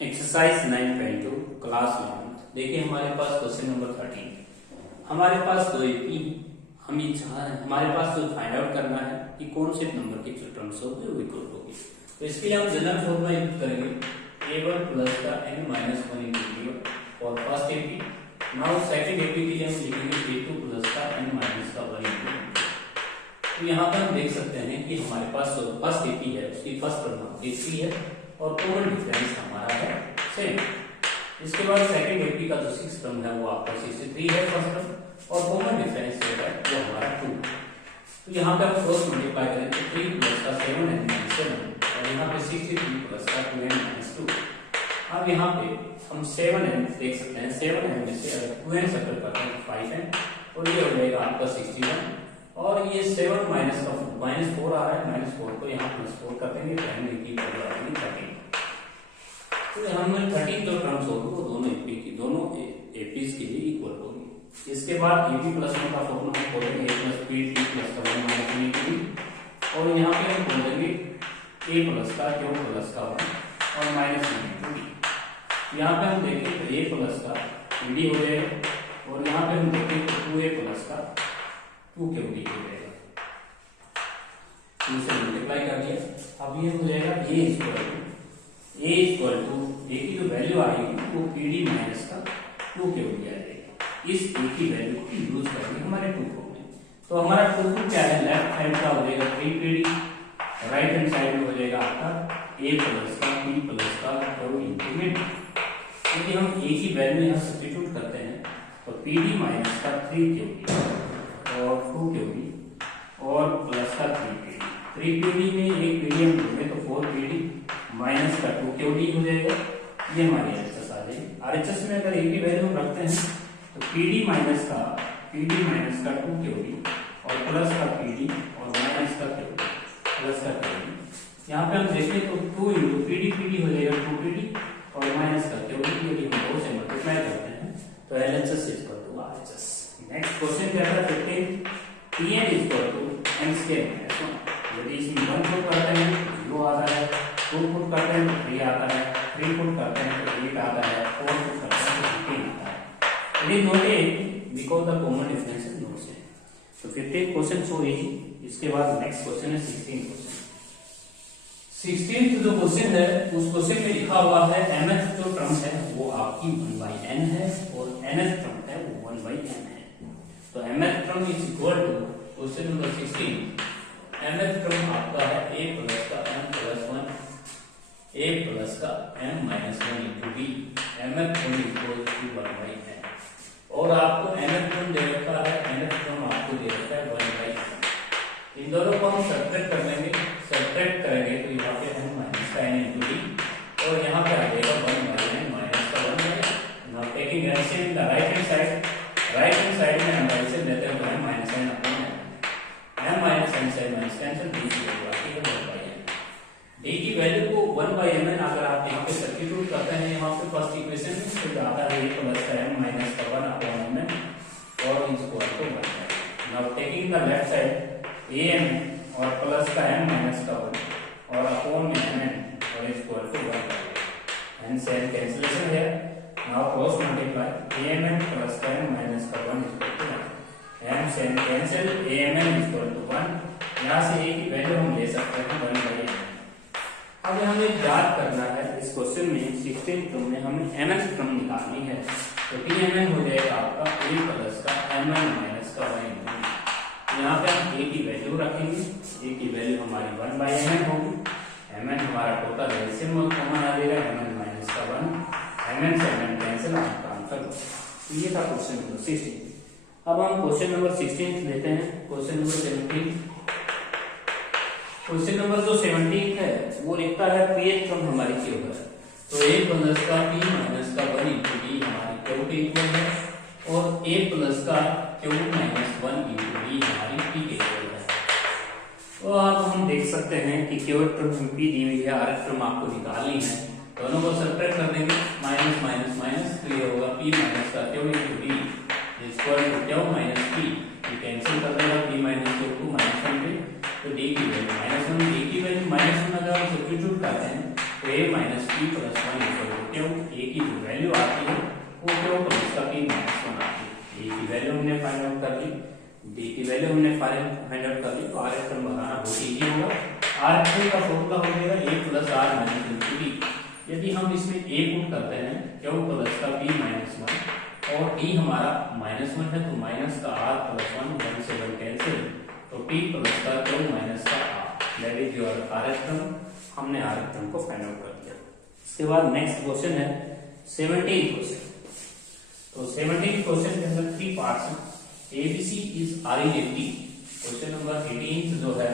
Exercise 9.2 class 11। देखिए हमारे पास question number 13। हमारे पास दो एपी हमारे पास जो फाइंड आउट करना है कि कौन से नंबर की जो टर्म्स होगी वो इक्वल होगी। तो इसके लिए हम जनरल फॉर्मूला यूज करेंगे a1 प्लस का n minus 1 into b1 for first AP. Now second AP के लिए हम लिखेंगे a2 प्लस का n माइनस का 1 इंटू b। तो यहाँ पर हम देख सकते हैं कि हमारे पास जो फर्स्ट एपी है उसकी फर्स्ट टर्म a3 है और कॉमन डिफरेंस हमारा है सेम। इसके बाद सेकंड एपी का जो सिक्स टर्म है वो आपका 63 है फर्स्ट टर्म और कॉमन डिफरेंस जो है वो हमारा 2। तो यहाँ पे हम क्रॉस मल्टीप्लाई करें तो 3 प्लस का 7n - 7 और यहाँ पे 63 प्लस का 2n - 2। अब यहाँ पे हम 7n देख सकते हैं, 7n में से अगर 2n सब्ट्रैक्ट करते हैं तो 5n और ये हो जाएगा आपका 61 और ये 7 माइनस का -4 आ रहा है, -4 को यहाँ +4 कर देंगे तो n की वैल्यू आ जाएगी 13। तो हमने 13 जो टर्म्स होगी वो दोनों एपीज के लिए इक्वल होगी। इसके बाद एपी प्लस 1 का फॉर्मूला हम खोलेंगे a plus b t plus का 1 माइनस b t और यहाँ पे हम खोलेंगे a प्लस का q प्लस का 1 और माइनस b t। यहाँ पे हम देखें तो a प्लस का d हो जाएगा और यहाँ पे हम देखें तो 2a प्लस का 2q d हो जाएगा। इसे मल्टीप्लाई कर दिया। अब ये हो जाएगा a इक्वल टू a की जो वैल्यू आएगी वो pd माइनस का 2q d आ जाएगी। इस a की वैल्यू को यूज करेंगे हमारे 2q में। तो हमारा 2q क्या है, लेफ्ट हैंड का हो जाएगा 3pd, राइट हैंड साइड में हो जाएगा आपका a प्लस का p प्लस का q इंटू में। क्योंकि हम a की वैल्यू यहाँ सब्स्टिट्यूट करते हैं तो pd माइनस का 3qd और 2qd और प्लस का 3pd में एक pd हम जोड़ें तो 4pd माइनस का 2qd हो जाएगा। ये हमारी RHS आ जाएगी। RHS में अगर a की वैल्यू हम रखते हैं तो pd माइनस का 2qd और प्लस का pd और माइनस का qd प्लस का qd। यहाँ पे हम देखें तो 2 इंटू pd हो जाएगा 2pd और माइनस का qd। यदि हम दो से मल्टीप्लाई करते हैं तो LHS equal to RHS। Next question क्या था 15 Tn equal to n square minus 1। यदि इसमें 1 पुट करते हैं तो 0 आता है, 2 पुट करते हैं तो 3 आता है, 3 पुट करते हैं तो 8 आता है, 4 पुट करते हैं तो 15 आता है। यदि note A because the common difference is note से। तो 15 क्वेश्चन सो इजी। इसके बाद नेक्स्ट क्वेश्चन है 16 क्वेश्चन। 16th जो क्वेश्चन है उस क्वेश्चन में लिखा हुआ है mth जो टर्म है वो आपकी 1/n है और nth टर्म है वो 1/n है। तो mth term is equal to question number 16 mth term आपका है a प्लस का m प्लस 1 a प्लस का m minus 1 into b। mth term equal to 1/n और आपको nth टर्म दे रखा है, nth टर्म आपको दे रखा है 1/n। इन दोनों को हम सब्ट्रैक्ट कर लेंगे, सब्ट्रैक्ट करेंगे तो यहाँ पे m माइनस का n इंटू b और यहाँ पे आ जाएगा 1/n माइनस का 1/n। Now taking LCM in the right hand side में हम एलसीएम लेते हैं तो m minus n upon m minus n से माइनस कैंसिल d की वैल्यू आती है 1/n। d की वैल्यू को 1/n अगर आप यहाँ पे सब्स्टिट्यूट करते हैं यहाँ पे फर्स्ट इक्वेशन में तो आता है a प्लस का m माइनस का 1 अपॉन m और is equal to 1। Now taking the left side am और प्लस का m माइनस का 1 और अपॉन में mn और इज इक्वल टू 1 and से कैंसिलेशन है। Now cross multiply amn plus का m माइनस का 1 इज इक्वल टू 1 m से cancel amn is equal to 1। यहाँ से a की वैल्यू हम ले सकते हैं 1/n। अब हमें याद करना है इस क्वेश्चन में 16 टर्म में हमें mth टर्म निकालनी है तो tmn हो जाएगा आपका a प्लस का mn माइनस का 1 इंटू। यहाँ पे हम a की वैल्यू रखेंगे, a की वैल्यू हमारी 1/n होगी। mn हमारा टोटल एलसीएम कॉमन आ जाएगा mn माइनस का 1 mn से mn कैंसिल आपका आंसर। तो ये था क्वेश्चन नंबर 16। अब हम क्वेश्चन नंबर 16 लेते हैं। Question number 17। क्वेश्चन नंबर जो 17 है वो लिखता है pth टर्म हमारी क्यू है तो a प्लस का p माइनस का 1 इंटू d हमारी क्यू के इक्वल है और a प्लस का q माइनस 1 इंटू d हमारी p के इक्वल है। तो अब हम देख सकते हैं कि q टर्म p दी हुई है, r टर्म आपको निकालनी है। दोनों को सब्ट्रैक्ट कर देंगे, माइनस माइनस माइनस तो ये होगा p माइनस का q into d equal to q minus p। ये कैंसिल कर देगा p माइनस q 2 माइनस 1 तो d की वैल्यू -1, d की वैल्यू -1 अगर हम सब्स्टिट्यूट करते हैं तो a minus P plus one equal to Q. A की जो वैल्यू आती है वो क्यू प्लस का पी माइनस वन आती है। ए की वैल्यू हमने फाइंड आउट कर ली, डी की वैल्यू हमने फाइंड आउट कर ली, तो आर एफ बनाना बहुत ईजी होगा। आर एफ का फॉर्मूला हो जाएगा A plus R minus B. यदि हम इसमें ए पुट करते हैं क्यू प्लस का पी माइनस वन और डी हमारा माइनस वन है, तो माइनस का आर प्लस वन, वन से वन कैंसिल, तो पी प्लस का क्यू माइनस का R, that is your R F term. हमने आर एफ टर्म को फाइंड आउट कर दिया। इसके बाद नेक्स्ट क्वेश्चन है 17 क्वेश्चन। तो 17 क्वेश्चन के अंदर 3 पार्ट्स हैं। ABC is R in AP। Question number 18 जो है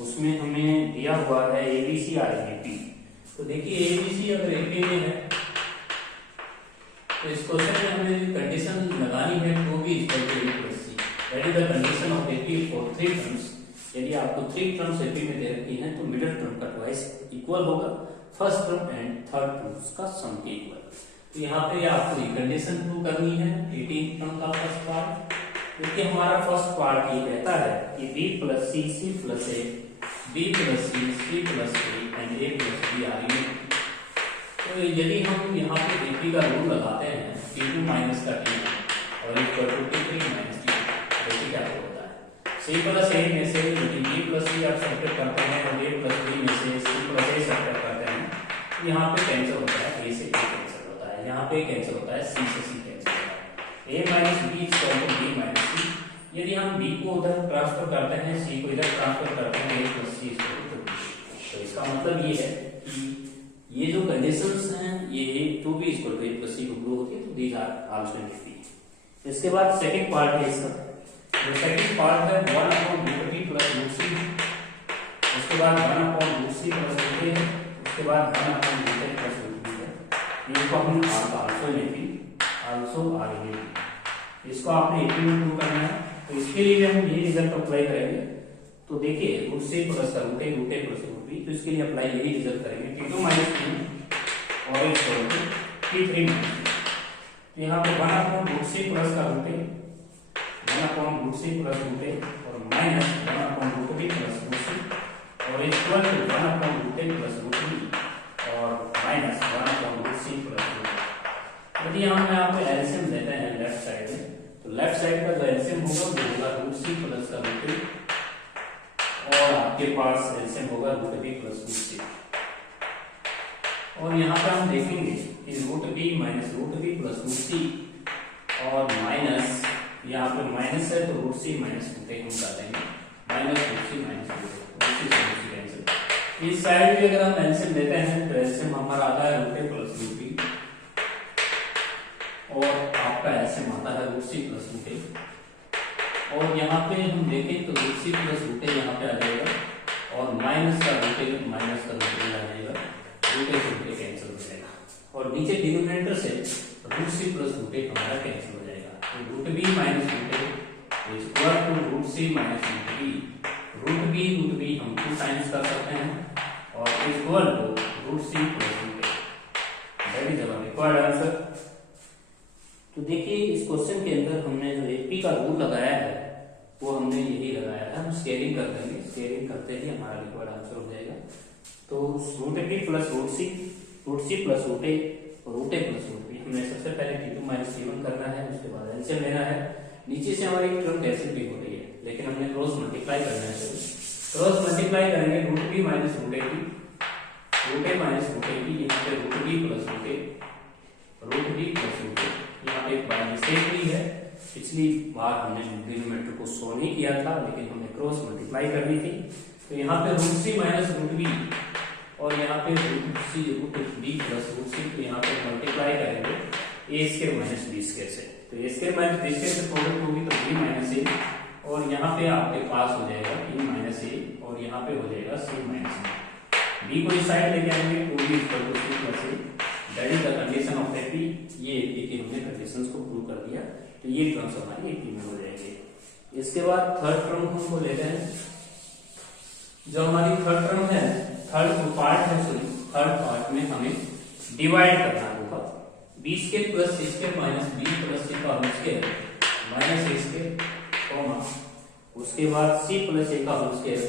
उसमें हमें दिया हुआ है ABC R in AP। तो देखिए ABC अगर AP में है तो इस क्वेश्चन में हमें कंडीशन लगानी है to be equal to A plus C। That is the condition of AP for 3 terms. यदि आपको 3 टर्म्स AP में दे रखी हैं तो मिडिल टर्म का ट्वाइस इक्वल होगा first term and third terms का सम के इक्वल। तो यहाँ पे आपको ये कंडीशन प्रूव करनी है 18 टर्म का फर्स्ट पार्ट। क्योंकि हमारा फर्स्ट पार्ट ये कहता है कि b plus C, C plus A, b plus C, C plus A and a plus b are in. तो यदि हम यहाँ पे AP का रूल लगाते हैं P2 माइनस का T और equal to P3 minus T, देखिए क्या होता है। C प्लस A में से यदि b प्लस c आप सब्ट्रैक्ट करते हैं और a प्लस b में से c प्लस a सब्ट्रैक्ट करते हैं, यहाँ पे कैंसिल होता है, a से a कैंसिल होता है, यहाँ पे कैंसिल होता है, c से c कैंसिल होता है। a minus b equal to b minus c। यदि हम b को उधर ट्रांसफर करते हैं, c को इधर ट्रांसफर करते हैं, a plus c equal to. तो इसका मतलब ये है कि ये जो कंडीशंस हैं ये to be equal to a plus c को प्रूव होती है, तो दीज आर आल्सो इनफ। इसके बाद सेकंड पार्ट है इसका। जो सेकंड पार्ट है 1 upon root b plus root c, उसके बाद 1 upon root c plus root a, उसके बाद 1 upon root a plus root b है। इसको हम आल्सो आर इन AP, इसको आपने AP में प्रूव करना है। तो इसके लिए हम ये रिजल्ट अप्लाई करेंगे। तो देखिए रूट c प्लस का root a plus root b, तो इसके लिए अप्लाई यही रिजल्ट करेंगे P2 माइनस P और इक्वल टू P3 माइनस। तो यहाँ पे 1 अपॉन रूट c प्लस का root a, 1 upon root c plus root a और minus 1 upon root b plus root c और equal to 1 upon root a plus root b और minus 1 upon root c plus root a। यदि हम यहाँ पे LCM लेते हैं left side में, तो लेफ्ट साइड का जो एलसीएम होगा वो होगा रूट c प्लस का रूट a और आपके पास एलसीएम होगा root b plus root c। और यहाँ पे हम देखेंगे कि root b minus root b plus root c और माइनस यहाँ पे माइनस है तो root c minus root a हम कर देंगे, minus root c minus root c cancel. इस साइड भी अगर हम एलसीएम लेते हैं तो एलसीएम हमारा आता है root a plus root b और आपका एलसीएम आता है root c plus root a। और यहाँ पे हम देखें तो root c plus root a यहाँ पे आ जाएगा और माइनस का रूट a माइनस का रूट a आ जाएगा, रूट a से रूट a कैंसिल हो जाएगा और नीचे डिनोमिनेटर से root c plus root a हमारा कैंसिल हो जाएगा। तो root b minus root a is equal to root c minus root b। Root b हम 2 टाइम्स कर सकते हैं और equal to root c plus root a। That is our required answer. तो देखिए इस क्वेश्चन के अंदर हमने जो AP का रूल लगाया है वो हमने यही लगाया है। हम स्केलिंग कर देंगे, स्केलिंग करते ही हमारा रिक्वायर्ड आंसर हो जाएगा। तो root b plus root c plus root a और root a plus root b हमने सबसे पहले P2 माइनस P1 करना है, उसके बाद एलसीएम लेना है। नीचे से हमारी टर्म कैंसिल भी हो रही है लेकिन हमने क्रॉस मल्टीप्लाई करना है। क्रॉस मल्टीप्लाई करेंगे root b minus root a की, root a minus root a की, यहाँ पे root b plus root a, root b plus root a। यहाँ पे एक बार मिस्टेक हुई है, पिछली बार हमने डिनोमिनेटर को सॉल्व नहीं किया था लेकिन हमने क्रॉस मल्टीप्लाई करनी थी। तो यहाँ पे root c minus root b और यहाँ पे root c root b plus root c, तो यहाँ पे मल्टीप्लाई करेंगे a square minus b square से। तो a square minus b square से प्रोडक्ट होगी तो b माइनस a और यहाँ पे आपके पास हो जाएगा b माइनस a और यहाँ पे हो जाएगा c माइनस b। b को इस साइड लेके आएंगे तो b equal to c plus a। That is the condition of AP। ये AP की हमने कंडीशंस को प्रूव कर दिया, तो ये टर्म्स हमारी AP में हो जाएंगे। इसके बाद थर्ड टर्म हमको लेते हैं। जो हमारी थर्ड टर्म है, थर्ड पार्ट है, सॉरी थर्ड पार्ट में हमें डिवाइड करना होगा b square plus c square minus b plus c का whole square minus a square, उसके बाद c प्लस a का होल स्क्वायर